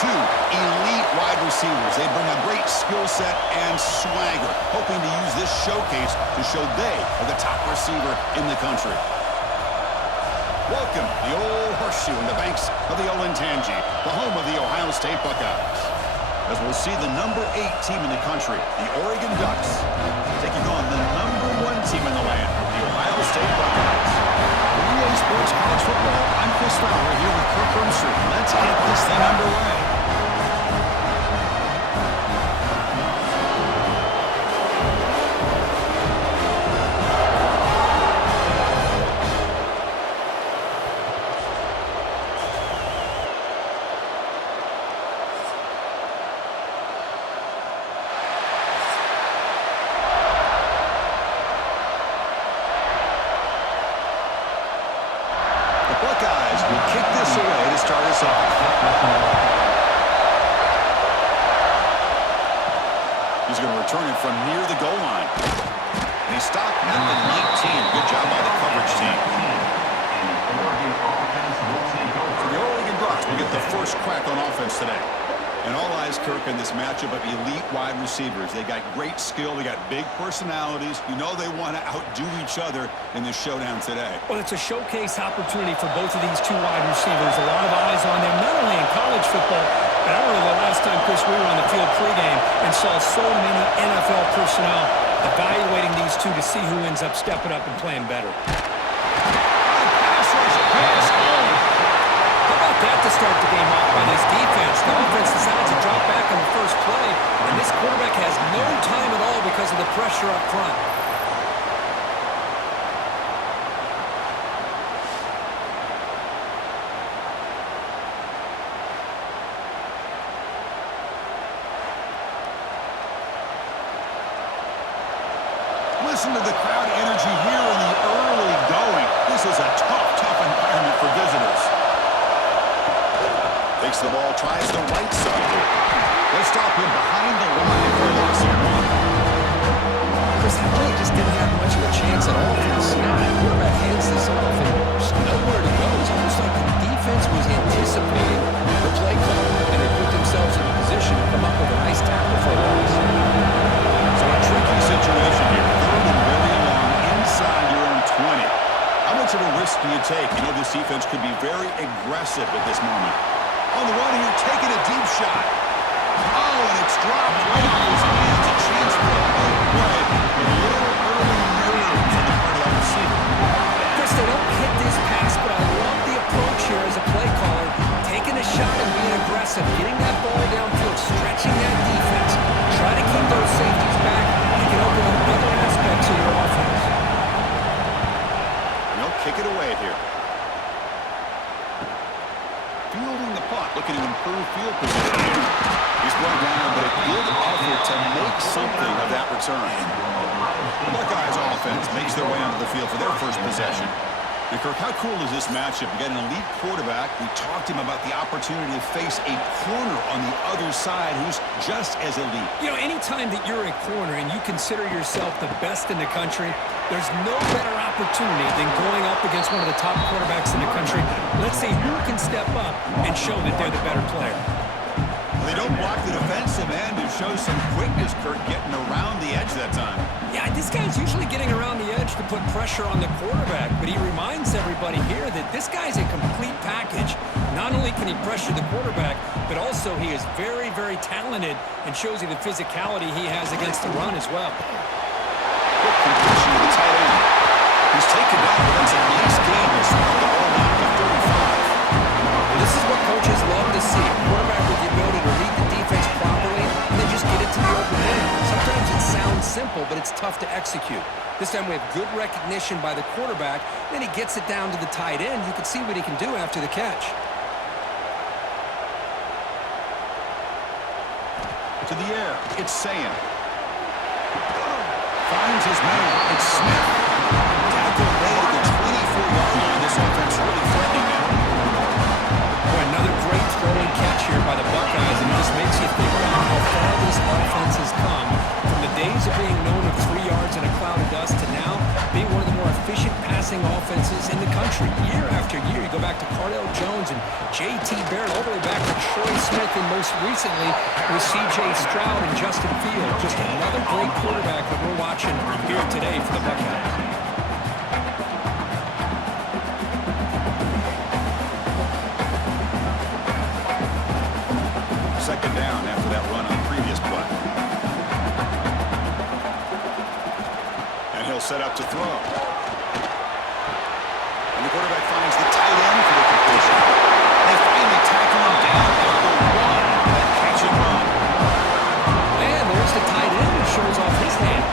two elite wide receivers. They bring a great skill set and swagger, hoping to use this showcase to show they are the top receiver in the country. Welcome, the old horseshoe in the banks of the Olentangy, the home of the Ohio State Buckeyes. As we'll see the number 8 team in the country, the Oregon Ducks, taking on the number 1 team in the land, the Ohio State Buckeyes. For EA Sports College Football, I'm Chris Fowler here with Kirk Herbstreit. Let's get this thing underway. Buckeyes will kick this away to start us off. He's going to return it from near the goal line. And he stopped at the 19. Good job by the coverage team. So the Oregon Ducks will get the first crack on offense today. And all eyes, Kirk, in this matchup of elite wide receivers. They got great skill. They got big personalities. You know they want to outdo each other in this showdown today. Well, it's a showcase opportunity for both of these two wide receivers. A lot of eyes on them, not only in college football, but I remember the last time, Chris, we were on the field pregame and saw so many NFL personnel evaluating these two to see who ends up stepping up and playing better. That to start the game off by this defense. The offense decides to drop back on the first play, and this quarterback has no time at all because of the pressure up front. Listen to the crowd energy here in the early going. This is a tough environment for visitors. Takes the ball, tries the right side. They'll stop him behind the line for a loss of 1. Chris, that really just didn't have much of a chance at all from the snap. The quarterback hands this off, and there's nowhere to go. It's almost like the defense was anticipating the play call, and they put themselves in a position to come up with a nice tackle for a loss. So a tricky situation here. Third and very long inside your own 20. How much of a risk do you take? You know this defense could be very aggressive at this moment. On the run here, taking a deep shot. Oh, and it's dropped right off his hands. A chance for a big play. A little early nerves on the part of that receiver. Chris, they don't hit this pass, but I love the approach here as a play caller. Taking a shot and being aggressive. Getting that ball downfield, stretching that defense. Try to keep those safeties back. You can open up other aspects of your offense. They'll kick it away here. Fielding the punt, looking to improve field position here. He's brought down, but a good effort to make something of that return. The Buckeyes offense makes their way onto the field for their first possession. Now, Kirk, how cool is this matchup? We got an elite quarterback. We talked to him about the opportunity to face a corner on the other side who's just as elite. You know, anytime that you're a corner and you consider yourself the best in the country, there's no better opportunity than going up against one of the top quarterbacks in the country. Let's see who can step up and show that they're the better player. They don't block the defensive end and show some quickness, Kirk, getting around the edge that time. Yeah, this guy's usually getting around the edge to put pressure on the quarterback, but he reminds everybody here that this guy's a complete package. Not only can he pressure the quarterback, but also he is very, very talented and shows you the physicality he has against the run as well. Quick completion to the tight end. He's taken down, but that's a nice game. He's thrown the ball out to 35. This is what coaches love to see. A quarterback with the ability to read the defense properly and then just get it to the open man. Sometimes it sounds simple, but it's tough to execute. This time we have good recognition by the quarterback. Then he gets it down to the tight end. You can see what he can do after the catch. To the air, it's Sayan. Finds his man. It's Smith. Tackle made at the 24-yard line. This offense really threatening now. Boy, another great throw and catch here by the Buckeyes, and it just makes you think about how far this offense has come from the days of being known of 3 yards in a cloud of dust to now being one of the more efficient passing offenses in the country. Year after year, you go going back to Cardell Jones and J.T. Barrett, all the way back to Troy Smith, and most recently with C.J. Stroud and Justin Fields. Just another great quarterback that we're watching here today for the Buckeyes. Second down after that run on the previous play. And he'll set up to throw. And the quarterback finds the tight end for the completion. They finally tackle him down at the one. Catch and run. And there's the tight end who shows off his hands.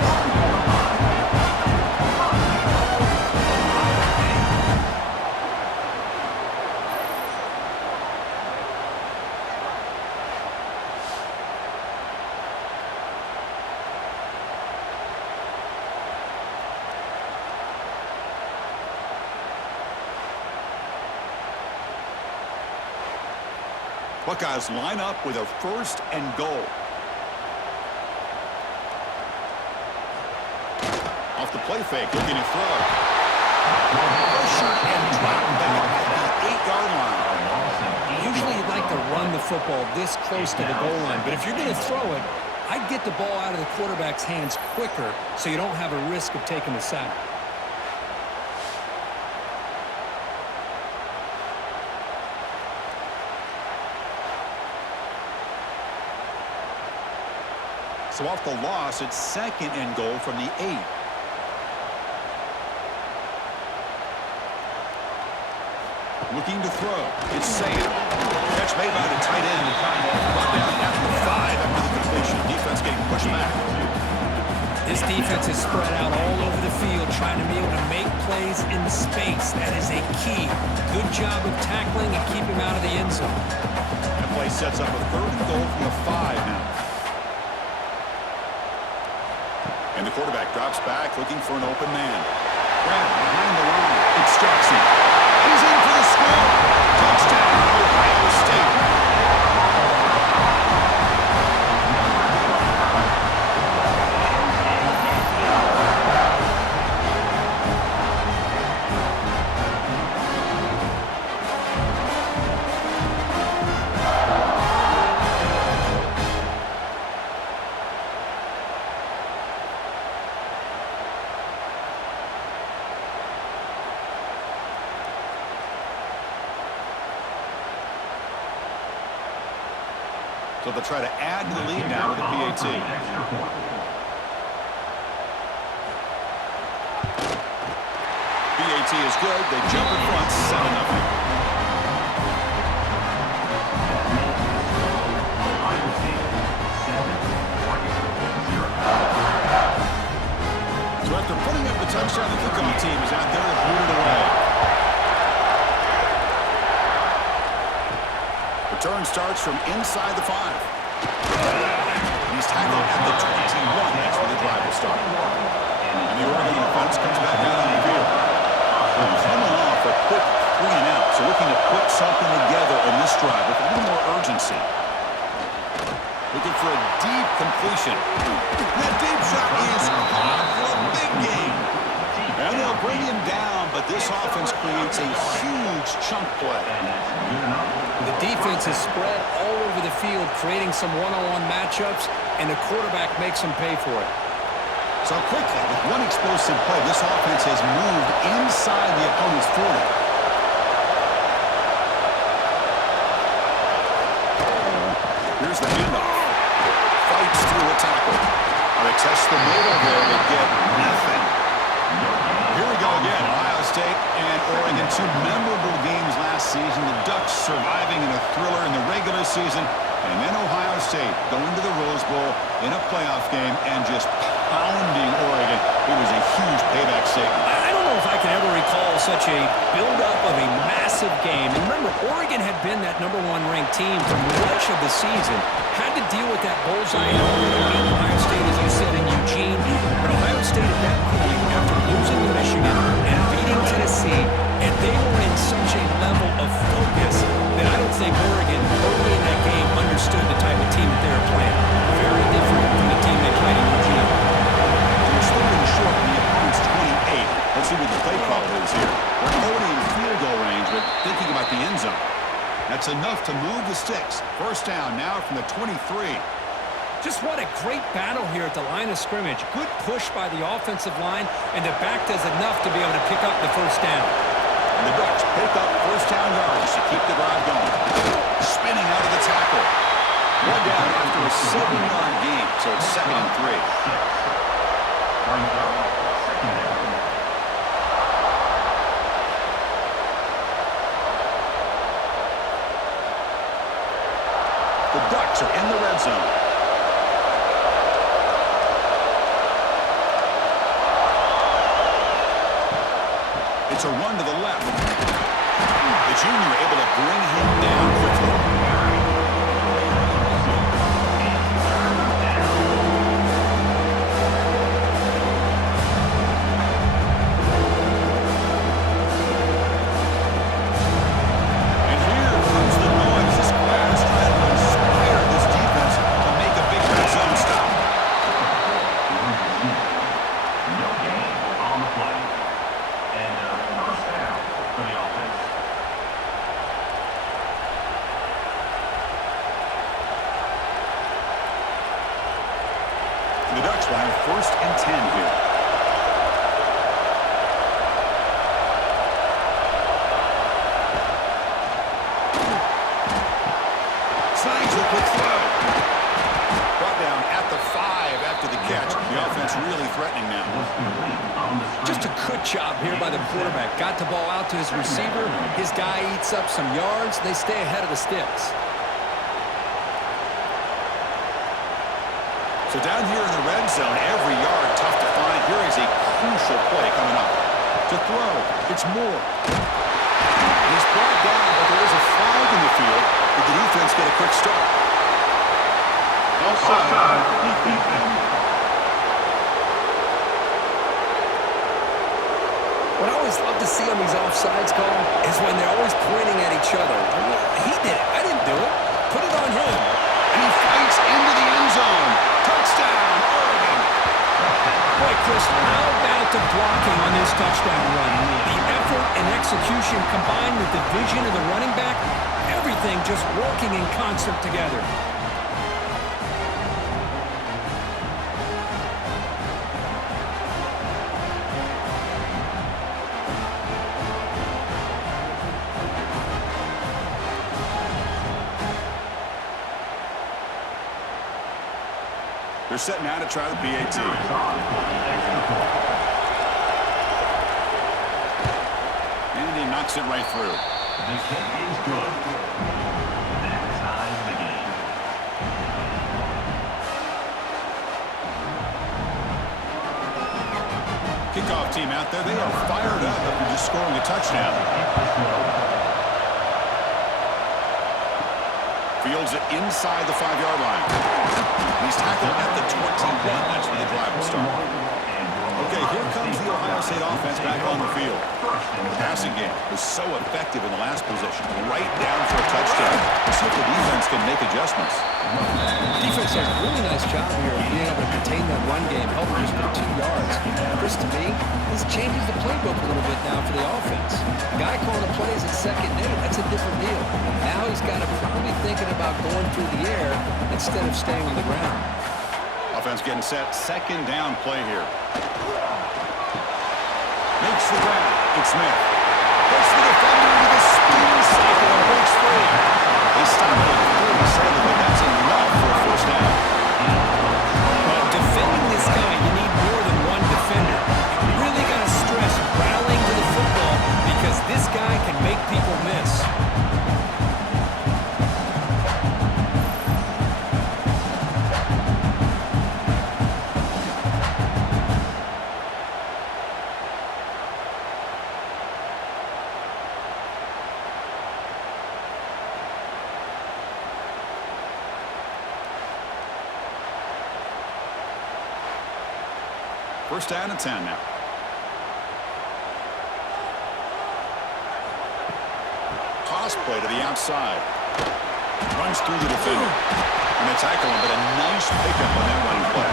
Buckeyes line up with a first and goal. Off the play fake, looking to throw. Pressure and drop back at the 8-yard line. Usually you'd like to run the football this close to the goal line, but if you're going to throw it, I'd get the ball out of the quarterback's hands quicker so you don't have a risk of taking the sack. So off the loss, it's second and goal from the 8. Looking to throw. It's Sam. Catch made by the tight end. Brought down at the 5 after the completion. Defense getting pushed back. This defense is spread out all over the field, trying to be able to make plays in space. That is a key. Good job of tackling and keep him out of the end zone. That play sets up a third and goal from the 5 now. And the quarterback drops back, looking for an open man. Grant behind the line. It's Jackson. He's in for the score. Touchdown, Ohio State. So they'll try to add to the lead now with a PAT. PAT is good. They jump in front, 7-0. So after putting up the touchdown, the kickoff team is out there to boot it away. Return starts from inside the 5. He's tackled at the 21. That's where the drive will start. And the Oregon offense comes back out on the field. They're coming off a quick 3-and-out, so looking to put something together in this drive with a little more urgency. Looking for a deep completion. That deep shot is caught for a big gain. And they'll bring him down, but this offense creates a huge chunk play. The defense is spread all over the field, creating some one-on-one matchups, and the quarterback makes them pay for it. So quickly, with one explosive play, this offense has moved inside the opponent's 40. Here's the handoff. Fights through a tackle. They test the middle there to get nothing. Here we go again. Ohio State and Oregon, 2 memorable games last season. The Ducks surviving in a thriller in the regular season. And then Ohio State going to the Rose Bowl in a playoff game and just pounding Oregon. It was a huge payback statement. I don't know if I can ever recall such a build-up of a massive game. And remember, Oregon had been that #1 ranked team for much of the season. Had to deal with that bullseye and beat Ohio State, as you said, in Eugene. But Ohio State at that point, after losing to Michigan and beating Tennessee, and they were in such a level of focus that I don't think Oregon early in that game understood the type of team that they were playing. Very different from the team they played in Eugene. They're stopping short in the opponent's 28. Let's see what the play call is here. They're already in field goal range, but thinking First down now from the 23. Just what a great battle here at the line of scrimmage. Good push by the offensive line, and the back does enough to be able to pick up the first down. And the Ducks pick up first down yards to keep the drive going. Spinning out of the tackle. One down after a 7-yard gain, so it's 2nd and 3. The Ducks are in the red zone. It's a run to the left. The junior able to bring him down quickly. And here comes the noise. This crowd is trying to inspire this defense to make a big red zone stop. No gain on the play. And first down for the offense. The Ducks will have 1st and 10 here. Slides the quick throw. Brought down at the 5 after the catch. The offense really threatening now. Just a good job here by the quarterback. Got the ball out to his receiver. His guy eats up some yards. They stay ahead of the sticks. So down here in the red zone, every yard tough to find. Here is a crucial play coming up. To throw, it's Moore. He's brought down, but there is a flag in the field. Did the defense get a quick start? Offside. What I always love to see on these offsides call is when they're always pointing at each other. He did it. I didn't do it. Put it on him. And he fights into the end zone. Touchdown, Oregon. Boy, Chris, how about the blocking on this touchdown run? The effort and execution combined with the vision of the running back, everything just working in concert together. They're setting out to try the PAT. And he knocks it right through. The kick is good. That ties the game. Kickoff team out there, they are fired up after just scoring a touchdown. Fields it inside the 5-yard line. He's tackled at the 21. That's where the drive will start. Okay, here comes the Ohio State offense back on the field. The passing game was so effective in the last possession. Right down for a touchdown. Let's see if the defense can make adjustments. Defense does a really nice job here of being able to contain that run game, helping us for 2 yards. Chris, to me, this changes the playbook a little bit now for the offense. The guy calling the plays at 2nd and 8, that's a different deal. Now he's got to probably thinking about going through the air instead of staying on the ground. Offense getting set. 2nd down play here. Makes the grab. It's Smith. Puts the defender into the spin cycle and breaks free. They stop it at 47, but that's enough for a first down. Well, defending this guy, you need more than one defender. You really got to stress rallying to the football because this guy can make people miss. First down and 10 now. Toss play to the outside. Runs through the defender. And they tackle him, but a nice pickup on that running play.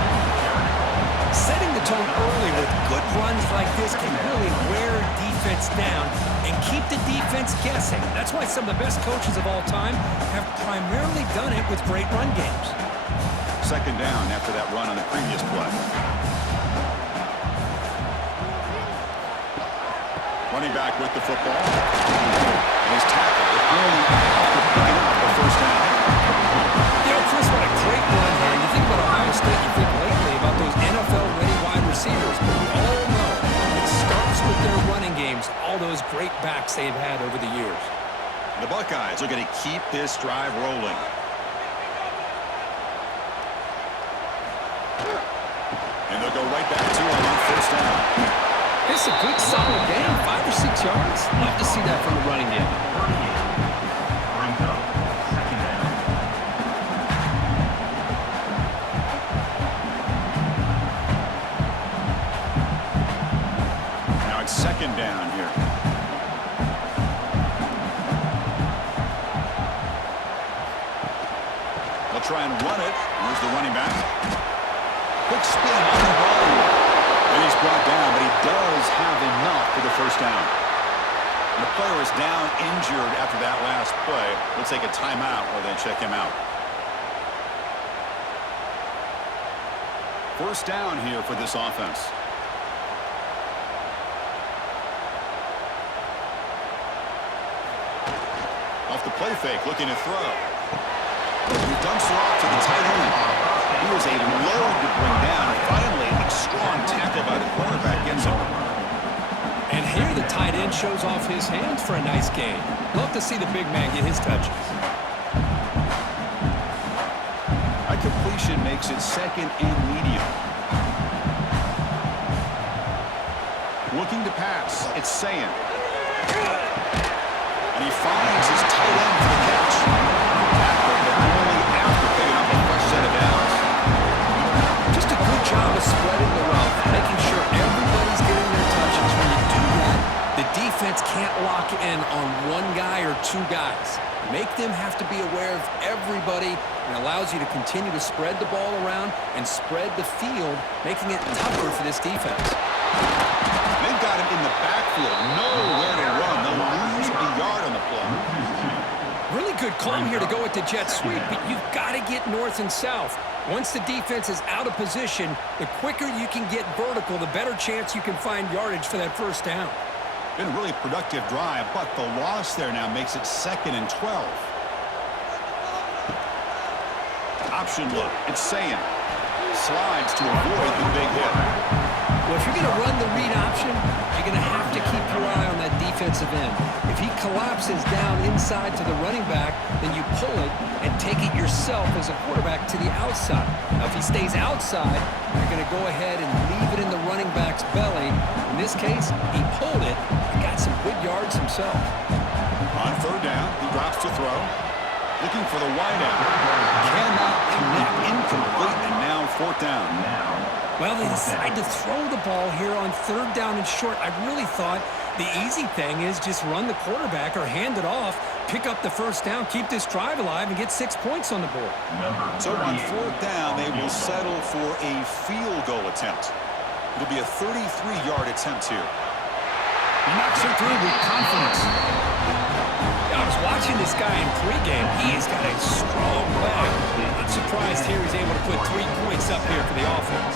Setting the tone early with good runs like this can really wear defense down and keep the defense guessing. That's why some of the best coaches of all time have primarily done it with great run games. Second down after that run on the previous play. Running back with the football. And he's tackled with only after picking up the first down. You know, Chris, what a great run here. You think about Ohio State, you think lately about those NFL-ready wide receivers. But we all know it starts with their running games, all those great backs they've had over the years. The Buckeyes are going to keep this drive rolling. And they'll go right back to him on first down. It's a good, solid game, 5 or 6 yards. Love to see that from the running game. Brings up second down. Now it's second down here. They'll try and run it. Here's the running back. Quick spin on the roll. And he's brought down, but he does have enough for the first down. And the player is down injured after that last play. We'll take a timeout or then check him out. First down here for this offense. Off the play fake, looking to throw. He dumps it off to the tight end. He was a load to bring down. And finally, a strong tackle by the quarterback gets him. And here the tight end shows off his hands for a nice gain. Love to see the big man get his touches. That completion makes it second and medium. Looking to pass, it's Sayin. And he finds his tight end for the catch. Tackled, but only after picking up a fresh set of downs. Just a good job of spreading the wealth, making sure everybody's getting their touches. When you do that, the defense can't lock in on one guy or two guys. Make them have to be aware of everybody, and allows you to continue to spread the ball around and spread the field, making it tougher for this defense. They've got him in the backfield, nowhere to run. They'll lose a yard on the play. Really good call here to go with the jet sweep, but you've got to get north and south. Once the defense is out of position, the quicker you can get vertical, the better chance you can find yardage for that first down. Been a really productive drive, but the loss there now makes it second and 12. Option look, it's Sayin. Slides to avoid the big hit. Well, if you're going to run the read option, you're going to have to keep your eye on that defensive end. If he collapses down inside to the running back, then you pull it and take it yourself as a quarterback to the outside. Now, if he stays outside, you're going to go ahead and leave it in the running back's belly. In this case, he pulled it and got some good yards himself. On third down, he drops to throw. Looking for the wideout. Cannot connect. Incomplete, and now fourth down. Well, they decide to throw the ball here on third down and short. I really thought the easy thing is just run the quarterback or hand it off, pick up the first down, keep this drive alive, and get 6 points on the board. So on fourth down, they will settle for a field goal attempt. It'll be a 33-yard attempt here. He knocks it through with confidence. I was watching this guy in pregame. He's got a strong leg. Not surprised here he's able to put 3 points up here for the offense.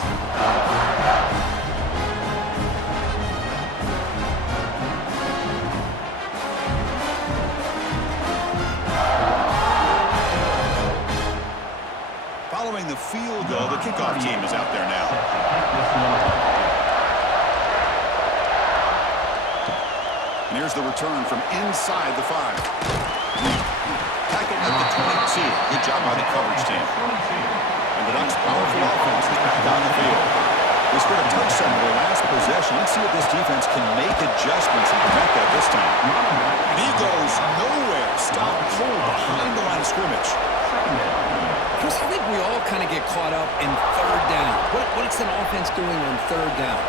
Following the field goal, the kickoff team is out there now. And here's the return from inside the 5. Tackled at the 22. Good job by the coverage team. And the Ducks' powerful offense is back on the field. They scored a touchdown in their last possession. Let's see if this defense can make adjustments and prevent that this time. And he goes nowhere. Stop cold behind the line of scrimmage. Chris, I think we all kind of get caught up in third down. What's an offense doing on third down?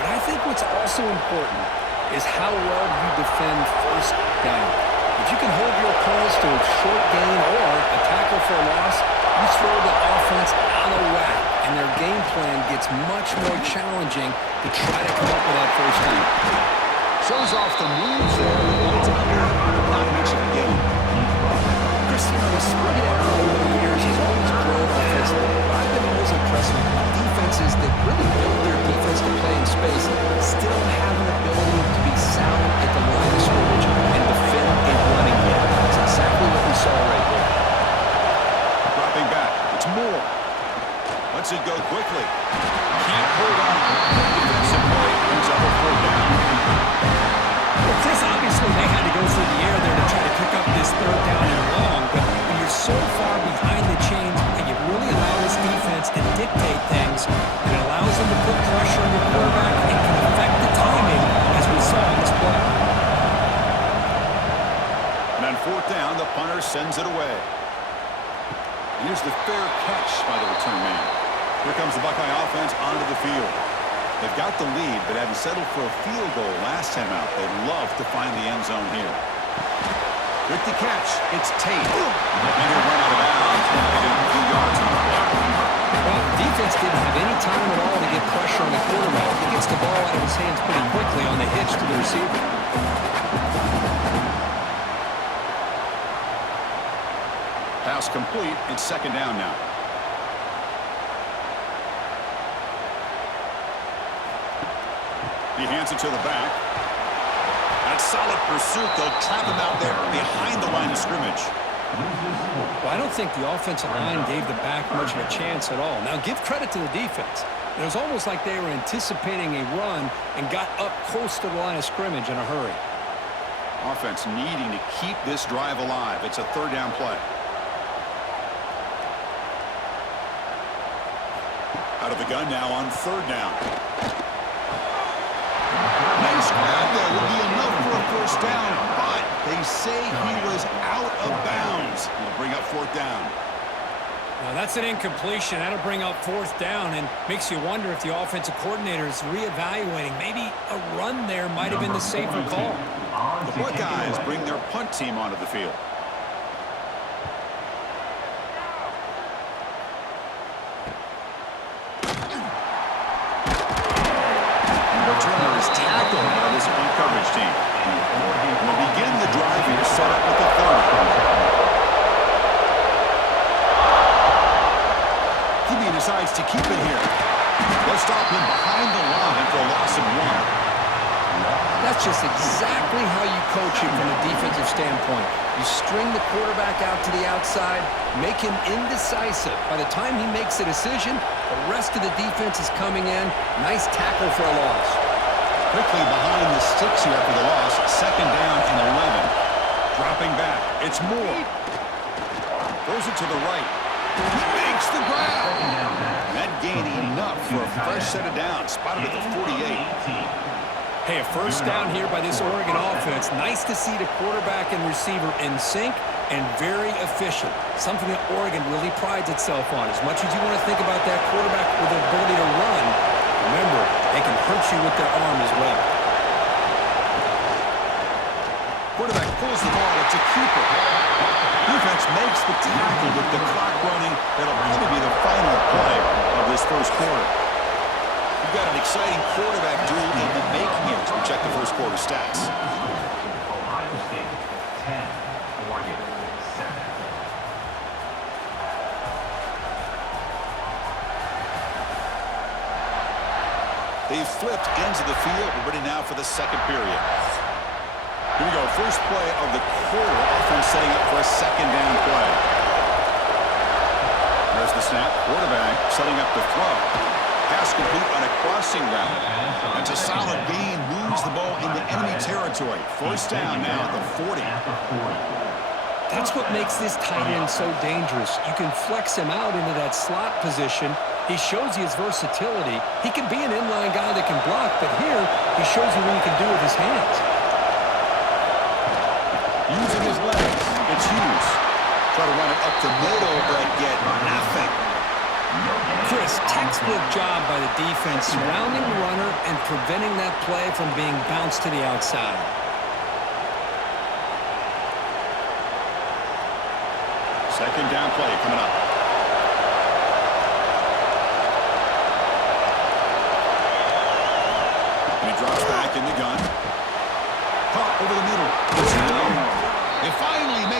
But I think what's also important is how well you defend first down. If you can hold your opponents to a short gain or a tackle for a loss, you throw the offense out of whack, and their game plan gets it's much more challenging to try to come up with that first down. Shows off the moves there. It's under, not much of a game. Chris, the spread out over the years has always grown offensively. But I've been always impressed with defenses that really build their defense to play in space, still have an ability to be sound at the line of scrimmage and defend a running game. That's exactly what we saw right there. Dropping back. It's Moore. Lets it go quickly. Can't hold on. Defensive play brings up a 4th down. Well, Chris, obviously they had to go through the air there to try to pick up this 3rd down and long, but when you're so far behind the chains, you really allow this defense to dictate things, and it allows them to put pressure on your quarterback and can affect the timing, as we saw in this play. And on 4th down, the punter sends it away. And here's the fair catch by the return man. Here comes the Buckeye offense onto the field. They've got the lead, but having settled for a field goal last time out, they'd love to find the end zone here. With the catch, it's Tate. And he'll run out of bounds and get a few yards on the play. Well, the defense didn't have any time at all to get pressure on the quarterback. He gets the ball out of his hands pretty quickly on the hitch to the receiver. Pass complete. It's 2nd down now. He hands it to the back. That's solid pursuit. They'll trap him out there behind the line of scrimmage. Well, I don't think the offensive line gave the back much of a chance at all. Now, give credit to the defense. It was almost like they were anticipating a run and got up close to the line of scrimmage in a hurry. Offense needing to keep this drive alive. It's a 3rd down play. Out of the gun now on 3rd down. Nice grab there. Would be enough for a 1st down, but they say he was out of bounds. It'll bring up 4th down. Now, that's an incompletion. That'll bring up 4th down and makes you wonder if the offensive coordinator is reevaluating. Maybe a run there might have been the safer call. The Buckeyes bring their punt team onto the field. Returner is tackled by this punt coverage team. And they begin the drive here, set up with the 30. QB decides to keep it here. They'll stop him behind the line for a loss of 1. That's just exactly how you coach him from a defensive standpoint. You string the quarterback out to the outside, make him indecisive. By the time he makes a decision, the rest of the defense is coming in. Nice tackle for a loss. Quickly behind the sticks here for the loss. 2nd down and 11. Dropping back. It's Moore. Throws it to the right. He makes the grab. That gain enough for a fresh set of downs. Spotted at the 48. Hey, a 1st down here by this Oregon offense. Nice to see the quarterback and receiver in sync and very efficient. Something that Oregon really prides itself on. As much as you want to think about that quarterback with the ability to run, remember, they can hurt you with their arm as well. Quarterback pulls the ball. It's a keeper. Defense makes the tackle with the clock running. That'll probably be the final play of this 1st quarter. We've got an exciting quarterback duel in the making here as we check the 1st quarter stats. Ohio State 10, Oregon 7. They've flipped ends of the field. We're ready now for the 2nd period. Here we go. First play of the quarter. Offense setting up for a 2nd down play. There's the snap. Quarterback setting up the throw. Pass complete on a crossing route. That's a solid gain. Moves the ball into enemy territory. 1st down now at the 40. That's what makes this tight end so dangerous. You can flex him out into that slot position. He shows you his versatility. He can be an inline guy that can block, but here he shows you what he can do with his hands. Using his legs. It's Hughes. Try to run it up the middle, but get nothing. Chris, textbook job by the defense surrounding the runner and preventing that play from being bounced to the outside. Second down play coming up.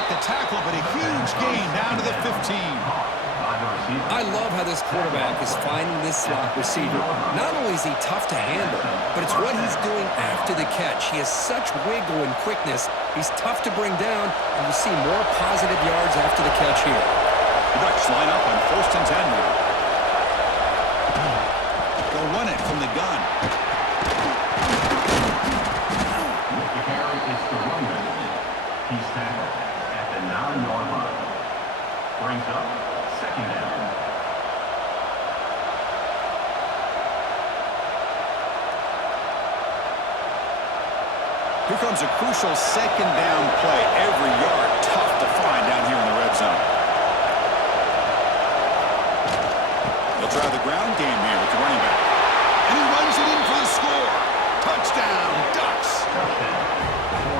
make the tackle, but a huge gain down to the 15. I love how this quarterback is finding this slot receiver. Not only is he tough to handle, but it's what he's doing after the catch. He has such wiggle and quickness. He's tough to bring down, and we'll see more positive yards after the catch here. The Ducks line up on 1st and 10 now. They'll run it from the gun. The carry is the running. He's tackled at the 9-yard line. Brings up 2nd down. Here comes a crucial 2nd down play. Every yard tough to find down here in the red zone. They'll try the ground game here with the running back. And he runs it in for the score. Touchdown, Ducks.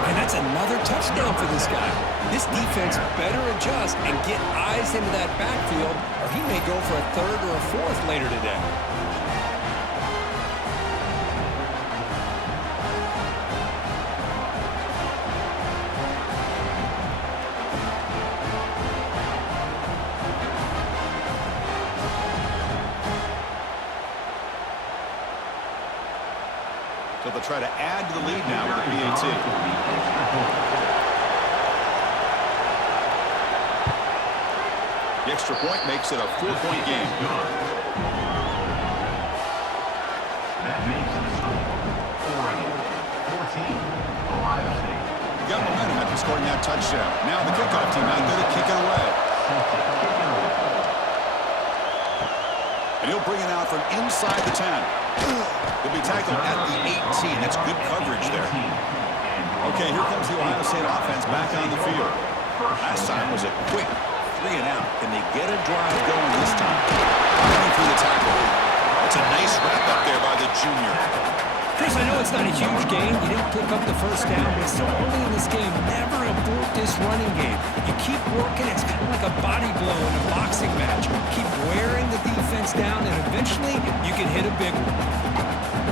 And that's another touchdown for this guy. This defense better adjust and get eyes into that backfield, or he may go for a 3rd or a 4th later today. So they'll try to add to the lead now with the PAT. The extra point makes it a 4-point game. That makes the score. Oregon 14, Ohio State. He got momentum after scoring that touchdown. Now the kickoff team out there to kick it away. And he'll bring it out from inside the 10. He'll be tackled at the 18. That's good coverage there. Okay, here comes the Ohio State offense back on the field. Last time was a quick 3 and out. Can they get a drive going this time? Running through the tackle. That's a nice wrap up there by the junior. Chris, I know it's not a huge game. You didn't pick up the 1st down, but so early in this game, never abort this running game. You keep working. It's kind of like a body blow in a boxing match. Keep wearing the defense down, and eventually you can hit a big one.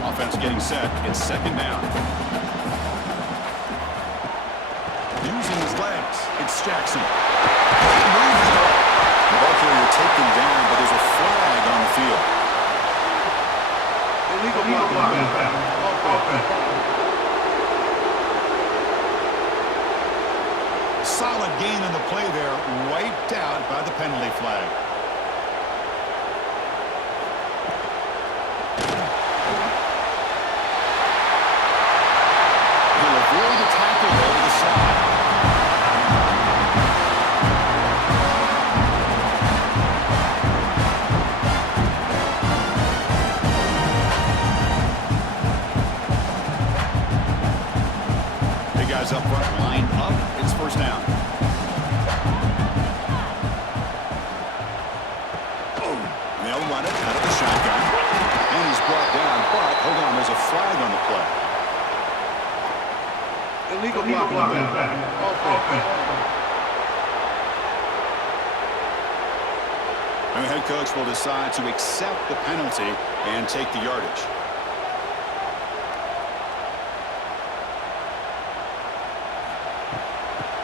Offense getting set. It's 2nd down. Using his legs. It's Jackson. The ball carrier taken down, but there's a flag on the field. Illegal block. Solid gain on the play there, wiped out by the penalty flag. He'll avoid the tackle there to the side. Guys up front, line up, it's 1st down. And they'll run it out of the shotgun. And he's brought down, but hold on, there's a flag on the play. Illegal block. And the head coach will decide to accept the penalty and take the yardage.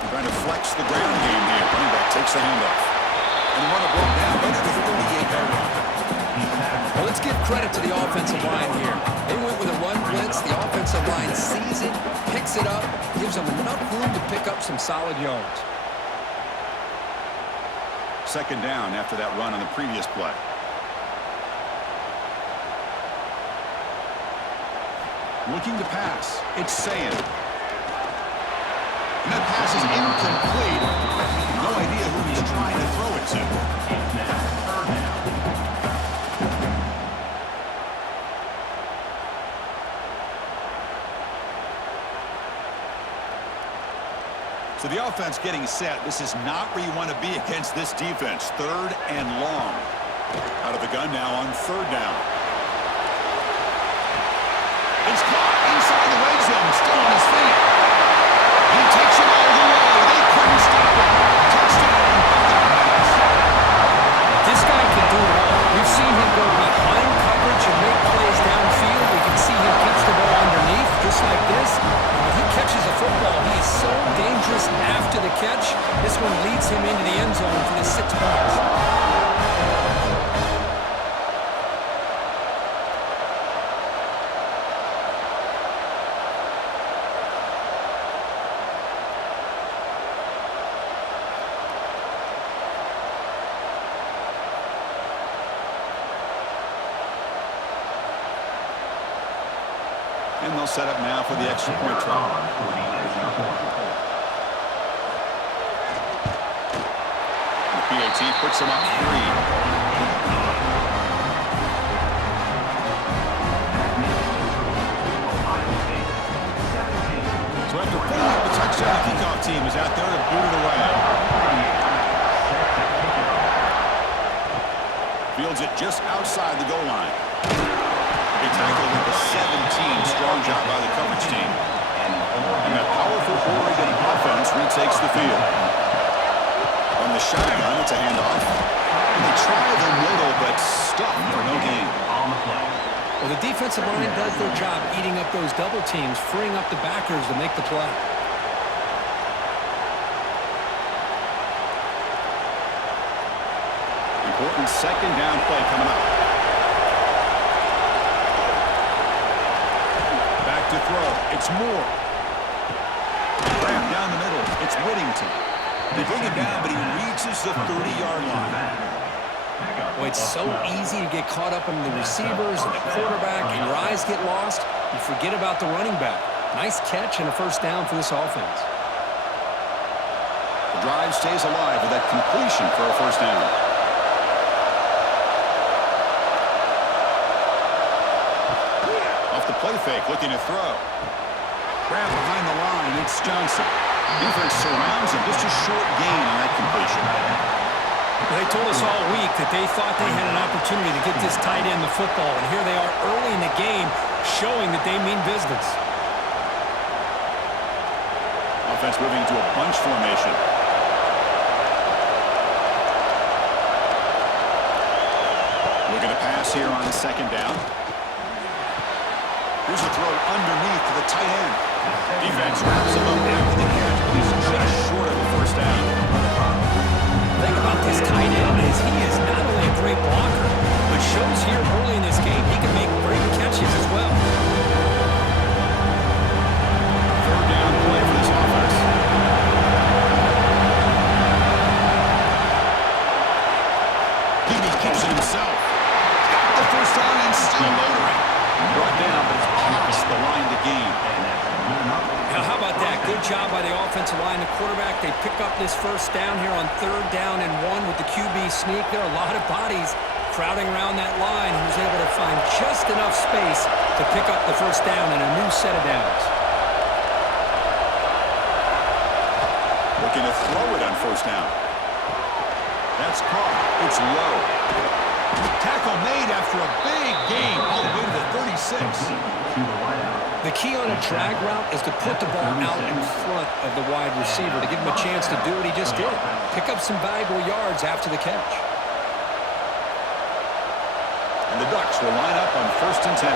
Trying to flex the ground game here. Running back takes the handoff. And the runner brought down under the 38-yard line. Well, let's give credit to the offensive line here. They went with a run blitz. The offensive line sees it, picks it up, gives them enough room to pick up some solid yards. 2nd down after that run on the previous play. Looking to pass. It's Sayin. And that pass is incomplete. No idea who he's trying to throw it to. So the offense getting set. This is not where you want to be against this defense. 3rd and long. Out of the gun now on 3rd down. It's caught inside the red zone. Still on his feet. He takes it all the way. They couldn't stop him. Touchdown, Buckeyes. This guy can do it all. We've seen him go behind coverage and make plays downfield. We can see him catch the ball underneath, just like this. And when he catches a football, he is so dangerous after the catch. And they'll set up now for the extra point try. For the extra point. The PAT puts them up 3. So after putting up the touchdown, the kickoff team is out there to boot it away. Fields it just outside the goal line. They tackle with the 17. Strong job by the coverage team. And that powerful Oregon offense retakes the field. On the shotgun, it's a handoff. And they try the middle, but stuck for no gain. On the play. Well, the defensive line does their job eating up those double teams, freeing up the backers to make the play. Important second down play coming up. Back to throw. It's Moore. Ram down the middle. It's Whittington. They bring him down, but he reaches the 30-yard line. Well, it's so easy to get caught up in the receivers and the quarterback, and your eyes get lost. You forget about the running back. Nice catch and a first down for this offense. The drive stays alive with that completion for a first down. Off the play fake, looking to throw. Grab behind the line, it's Johnson. Defense surrounds him, just a short gain on that completion. They told us all week that they thought they had an opportunity to get this tight end the football, and here they are early in the game showing that they mean business. Offense moving to a bunch formation. Looking to pass here on second down. Here's a throw underneath to the tight end. Defense wraps him up after the catch, but he's just short of the first down. The thing about this tight end is he is not only a great blocker, but shows here early in this game he can make great catches as well. Third down play for this offense. Heaney keeps it himself. Got the first down and still motoring. Brought down, but it's past the line to gain. Now, how about that? Good job by the offensive line. The quarterback, they pick up this first down here on 3rd down and 1 with the QB sneak. There are a lot of bodies crowding around that line. He was able to find just enough space to pick up the first down and a new set of downs. Looking to throw it on first down. That's caught. It's low. Tackle made after a big gain all the way to the 36. The key on a drag route is to put the ball out in front of the wide receiver to give him a chance to do what he just did. Pick up some valuable yards after the catch. And the Ducks will line up on 1st and 10.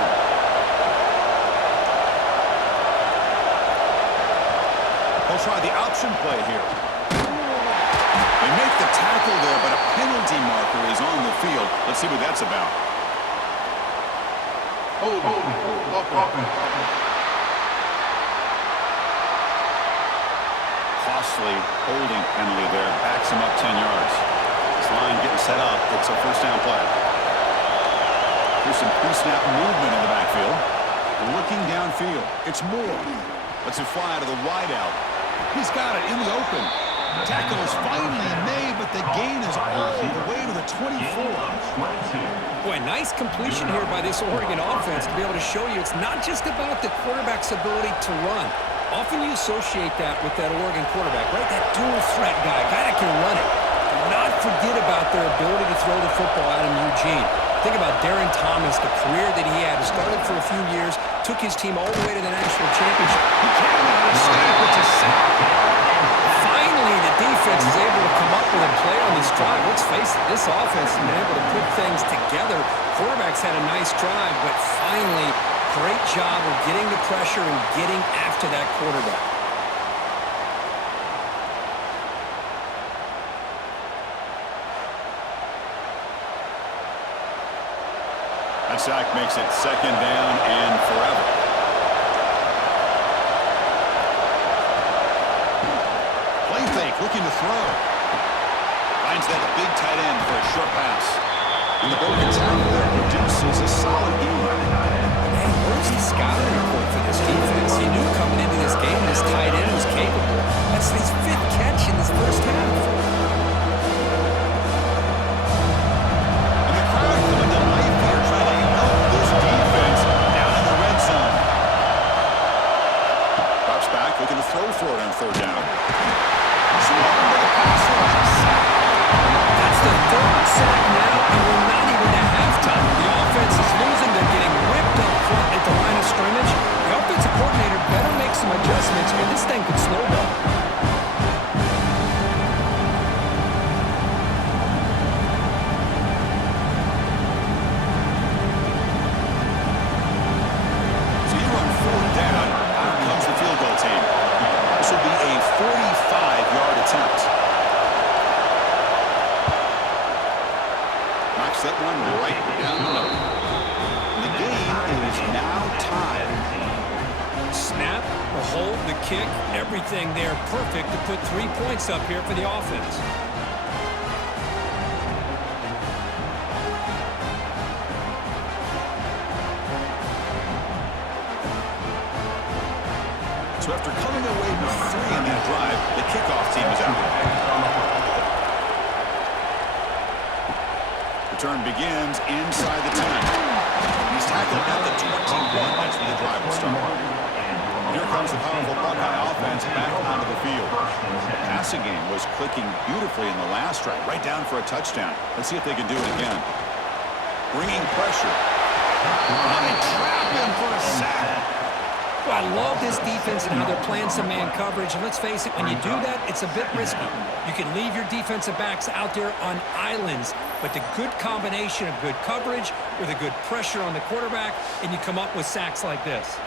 They'll try the option play here. They make the tackle there, but a penalty marker is on the field. Let's see what that's about. Costly holding penalty there. Backs him up 10 yards. This line getting set up. It's a first down play. There's some pre-snap movement in the backfield. Looking downfield. It's Moore. Lets it fly to the wideout. He's got it in the open. Tackle is finally made, but the gain is all the way to the 24. Boy, nice completion here by this Oregon offense to be able to show you it's not just about the quarterback's ability to run. Often you associate that with that Oregon quarterback, right? That dual threat guy that can run it. Do not forget about their ability to throw the football out in Eugene. Think about Darren Thomas, the career that he had. He started for a few years, took his team all the way to the national championship. He cannot escape. It's a sack. Finally, the defense is able to come up with a play on this drive. Let's face it, this offense has been able to put things together. Quarterback's had a nice drive, but finally, great job of getting the pressure and getting after that quarterback. That sack makes it 2nd down and forever. Play fake, looking to throw. Finds that big tight end for a short pass. And the broken tackle there produces a solid game. Man, where's the scouting report for this defense? You knew coming into this game this tight end was capable. That's his 5th catch in this first half. And the crowd coming to life here trying to help this defense down in the red zone. Drops back, looking to throw for it on 3rd down. Swung to the pass rush. That's the 3rd sack now, and we're not even to halftime. The offense is losing. They're getting ripped up front at the line of scrimmage. The offensive coordinator better make some adjustments, or this thing could snowball. So you're on 4th down. Out comes the field goal team. This will be a 45-yard attempt. Knocks that one right down the middle. The game is now tied. Snap, the hold, the kick, everything there perfect to put 3 points up here for the offense. So after coming away with 3 in that drive, the kickoff team is out. Return begins inside the 10. He's tackled at the 21. That's where the drive will start. Here comes the powerful Buckeye offense back onto the field. The passing game was clicking beautifully in the last drive, right down for a touchdown. Let's see if they can do it again. Bringing pressure. And they trap him for a sack. Well, I love this defense and how they're playing some man coverage. And let's face it, when you do that, it's a bit risky. You can leave your defensive backs out there on islands, but the good combination of good coverage with a good pressure on the quarterback, and you come up with sacks like this.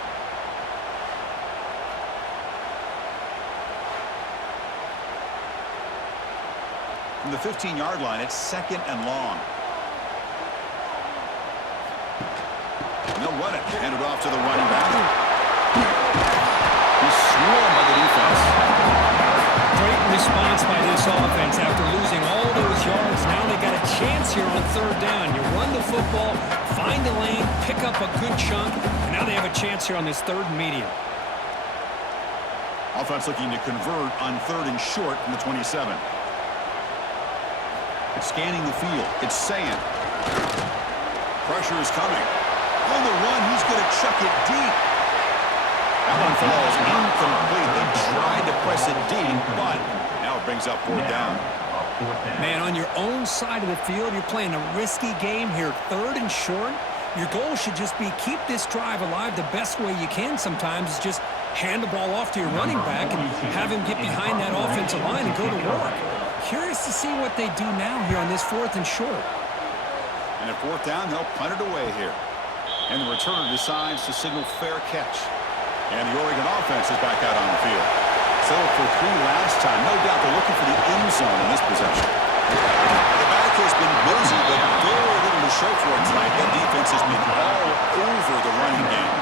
From the 15-yard line, it's 2nd and long. And they'll run it. Hand it off to the running back. He's swarmed by the defense. Great response by this offense after losing all those yards. Now they got a chance here on 3rd down. You run the football, find the lane, pick up a good chunk, and now they have a chance here on this 3rd and medium. Offense looking to convert on 3rd and short from the 27. Scanning the field. It's Sayan. Pressure is coming. On the run, he's going to chuck it deep. That one falls incomplete. They tried to press it deep, but now it brings up 4th down. Man, on your own side of the field, you're playing a risky game here, 3rd and short. Your goal should just be keep this drive alive the best way you can sometimes is just hand the ball off to your running back and have him get behind that offensive line and go to work. Curious to see what they do now here on this 4th and short. And at 4th down, they'll punt it away here. And the returner decides to signal fair catch. And the Oregon offense is back out on the field. Settled for 3 last time. No doubt they're looking for the end zone in this possession. The back has been busy, but very little to show for it tonight. That defense has been all over the running game.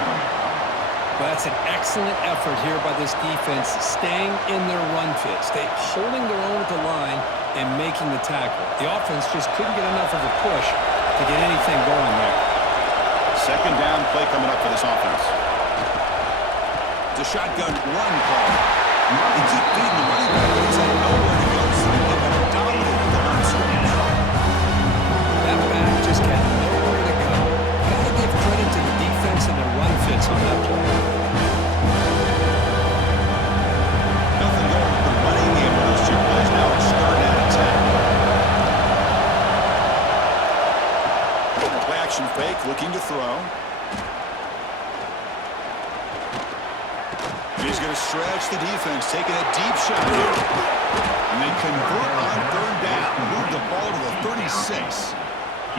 But that's an excellent effort here by this defense, staying in their run fit, holding their own at the line and making the tackle. The offense just couldn't get enough of a push to get anything going there. 2nd down play coming up for this offense. It's a shotgun run call. They keep feeding the running back, but he's had nowhere to go. So they've been dominating the line scrimmage. That back just had nowhere to go. Got to give credit to the defense and their run fits on that play. Nothing going with the running game with those 2 plays. Now it's 3rd down and 10. Play action fake, looking to throw. He's going to stretch the defense, taking a deep shot here. And they convert on 3rd down. Move the ball to the 36.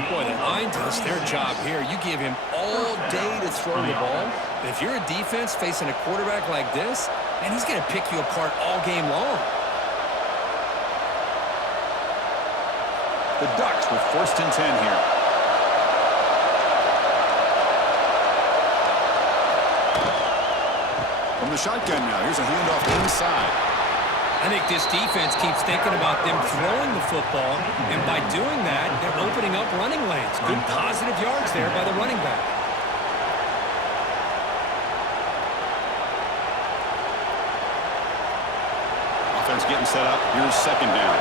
Boy, the line does their job here. You give him all day to throw the ball. But if you're a defense facing a quarterback like this, and he's going to pick you apart all game long. The Ducks with 1st and 10 here. From the shotgun now, here's a handoff inside. I think this defense keeps thinking about them throwing the football, and by doing that, they're opening up running lanes. Good positive yards there by the running back. Offense getting set up. Here's second down.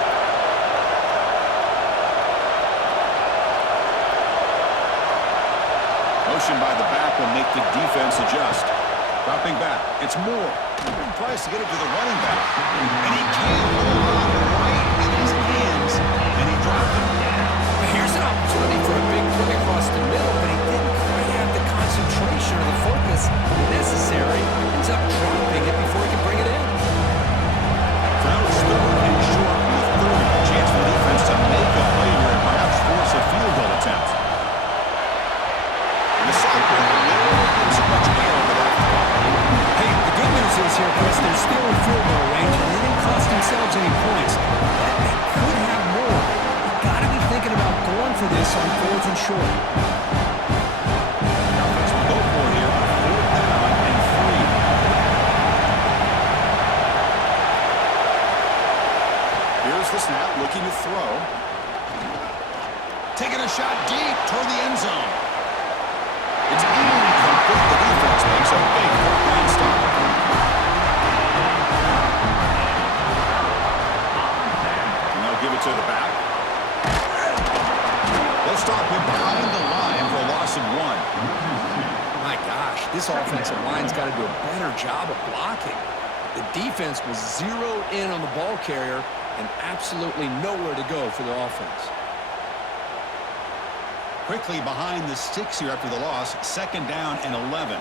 Motion by the back will make the defense adjust. Dropping back. It's Moore. Tries to get it to the running back. And he can't hold on right in his hands. And he dropped it. Here's an opportunity for a big play across the middle, but he didn't quite have the concentration or the focus necessary. Ends up dropping it before he can bring it in. Crowd's third and short with 30. Chance for the defense to make a play here and perhaps force a field goal attempt. And the side with a little bit too much air over that. Hey, the good news is here, Chris, they're still in field goal range, and they didn't cost themselves any points. But they could have more. You've got to be thinking about going for this on fourth and short. The offense will go for it here on fourth down and 3. Here's the snap, looking to throw. Taking a shot deep toward the end zone. It's incomplete. The defense makes a big fourth down stop. And they'll give it to the back. They'll stop him behind the line for a loss of 1. My gosh, this offensive line's got to do a better job of blocking. The defense was zeroed in on the ball carrier and absolutely nowhere to go for their offense. Quickly behind the sticks here after the loss. Second down and 11.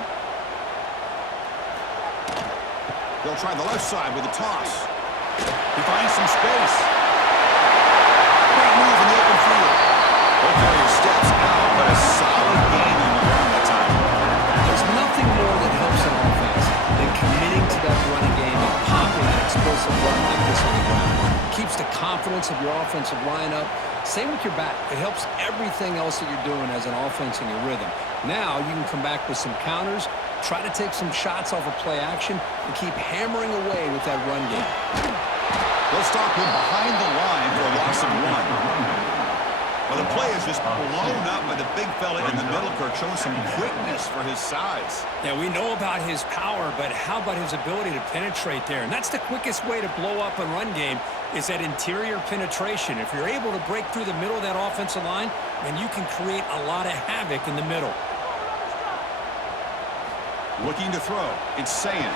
They'll try the left side with a toss. He finds some space. Great move in the open field. Ball carrier steps out, but a solid gain on the ground that time. There's nothing more that helps an offense than committing to that running game and popping an explosive run like this on the ground. Keeps the confidence of your offensive line up. Same with your back. It helps everything else that you're doing as an offense in your rhythm. Now you can come back with some counters, try to take some shots off of play action, and keep hammering away with that run game. They'll stop him behind the line for a loss of 1. Well, the play is just blown up by the big fella in the middle, Kirk, showing some quickness for his size. Yeah, we know about his power, but how about his ability to penetrate there? And that's the quickest way to blow up a run game is that interior penetration. If you're able to break through the middle of that offensive line, then you can create a lot of havoc in the middle. Looking to throw. It's Sayin.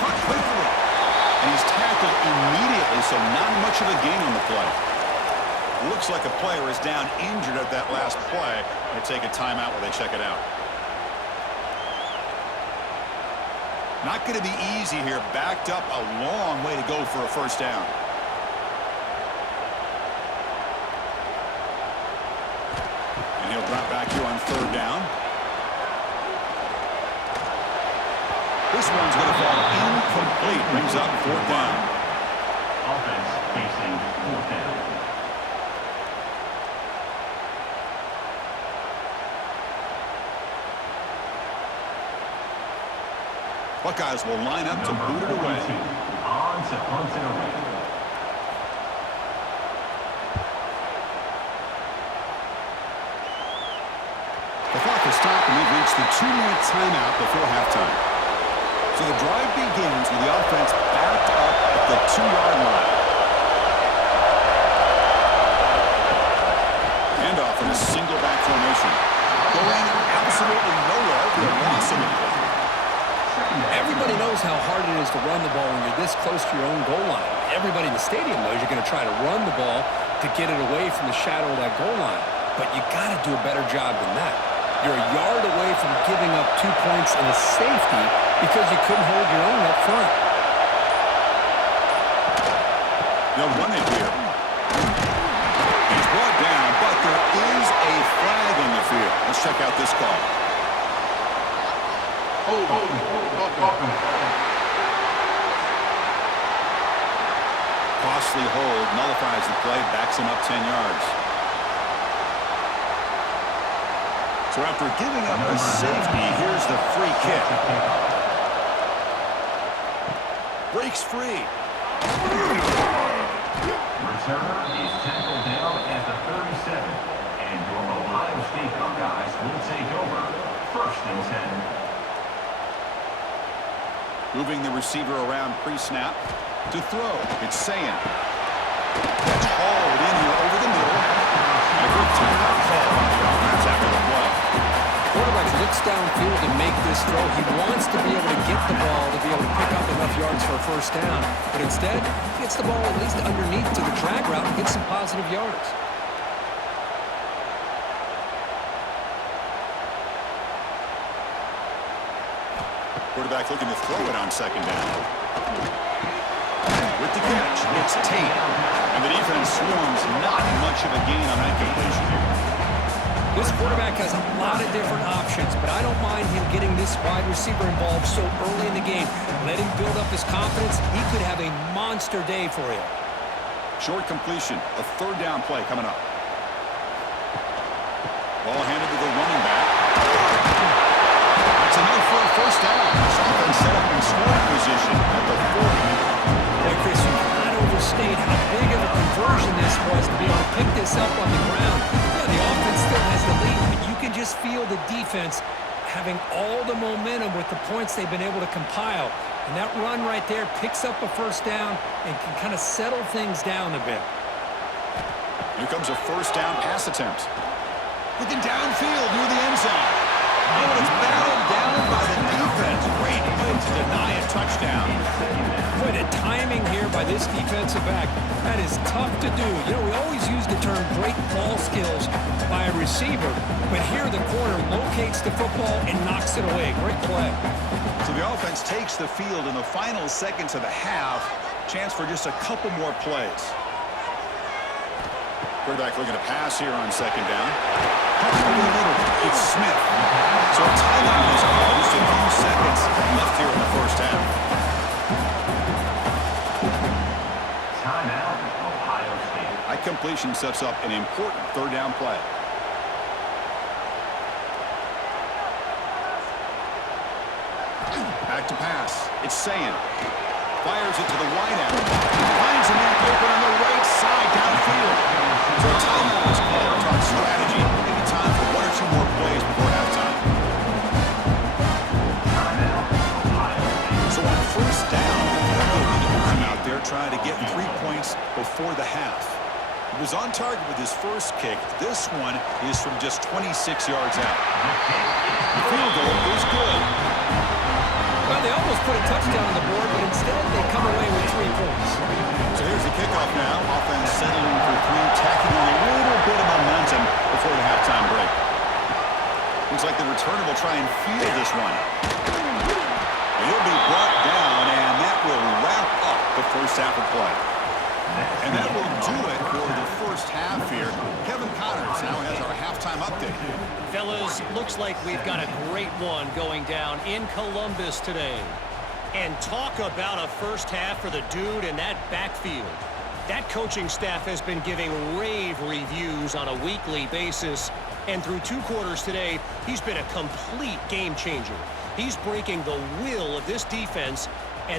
Caught quickly. And he's tackled immediately, so not much of a gain on the play. Looks like a player is down injured at that last play. They take a timeout while they check it out. Not going to be easy here. Backed up a long way to go for a first down. And he'll drop back here on third down. This one's going to fall incomplete. Brings up fourth down. Offense facing fourth down. Buckeyes will line up to boot it away. On to punt it away. The clock has stopped, and we've reached the 2-minute timeout before halftime. So the drive begins with the offense backed up at the 2-yard line. Handoff in a single back formation. Going absolutely nowhere with a loss in the play. Everybody knows how hard it is to run the ball when you're this close to your own goal line. Everybody in the stadium knows you're going to try to run the ball to get it away from the shadow of that goal line. But you got to do a better job than that. You're a yard away from giving up 2 points and a safety because you couldn't hold your own up front. They'll run it here. He's brought down, but there is a flag on the field. Let's check out this call. Costly hold, nullifies the play, backs him up 10 yards. So after giving up a safety, here's the free kick. Breaks free. Returner is tackled down at the 37, and your Ohio State Buckeyes will take over. 1st and 10. Moving the receiver around pre-snap. To throw, it's Sayan. That's hauled in here over the middle. And a quick timeout call on the offense after the play. Quarterback looks downfield to make this throw. He wants to be able to get the ball to be able to pick up enough yards for a first down. But instead, he gets the ball at least underneath to the drag route and gets some positive yards. Quarterback looking to throw it on 2nd down. With the catch, it's Tate. And the defense swarms not much of a gain on that completion. This quarterback has a lot of different options, but I don't mind him getting this wide receiver involved so early in the game. Let him build up his confidence. He could have a monster day for you. Short completion, a 3rd down play coming up. Ball handed to the running back. That's enough for a first down. This offense set up in scoring position at the 40. Boy, Chris, you cannot overstate how big of a conversion this was to be able to pick this up on the ground. Yeah, the offense still has the lead, but you can just feel the defense having all the momentum with the points they've been able to compile. And that run right there picks up a first down and can kind of settle things down a bit. Here comes a first down pass attempt. Looking downfield near the end zone. Oh, it's battled down by the defense. Great move to deny a touchdown. Boy, the timing here by this defensive back, that is tough to do. You know, we always use the term great ball skills by a receiver, but here the corner locates the football and knocks it away. Great play. So the offense takes the field in the final seconds of the half. Chance for just a couple more plays. Quarterback looking to pass here on 2nd down. Over the middle, it's Smith. So a timeout is called. Just a few seconds left here in the first half. Timeout, Ohio State. That completion sets up an important 3rd down play. Back to pass. It's Sayan. Fires it to the wide end. Finds a man open on the right side downfield. So a timeout is called to talk strategy. Maybe time for 1 or 2 more plays before halftime. So on first down, they'll come out there trying to get 3 points before the half. He was on target with his first kick. This one is from just 26 yards out. The field goal is good. Well, they almost put a touchdown on the board, but instead they come away with 3 points. So here's the kickoff now. Offense settling for 3, tacking on a little bit of momentum before the halftime break. Looks like the returner will try and field this one. He'll be brought down, and that will wrap up the first half of play. And that will do it for the first half here. Kevin Connors now has our halftime update. Fellas, looks like we've got a great one going down in Columbus today. And talk about a first half for the dude in that backfield. That coaching staff has been giving rave reviews on a weekly basis. And through 2 quarters today, he's been a complete game changer. He's breaking the will of this defense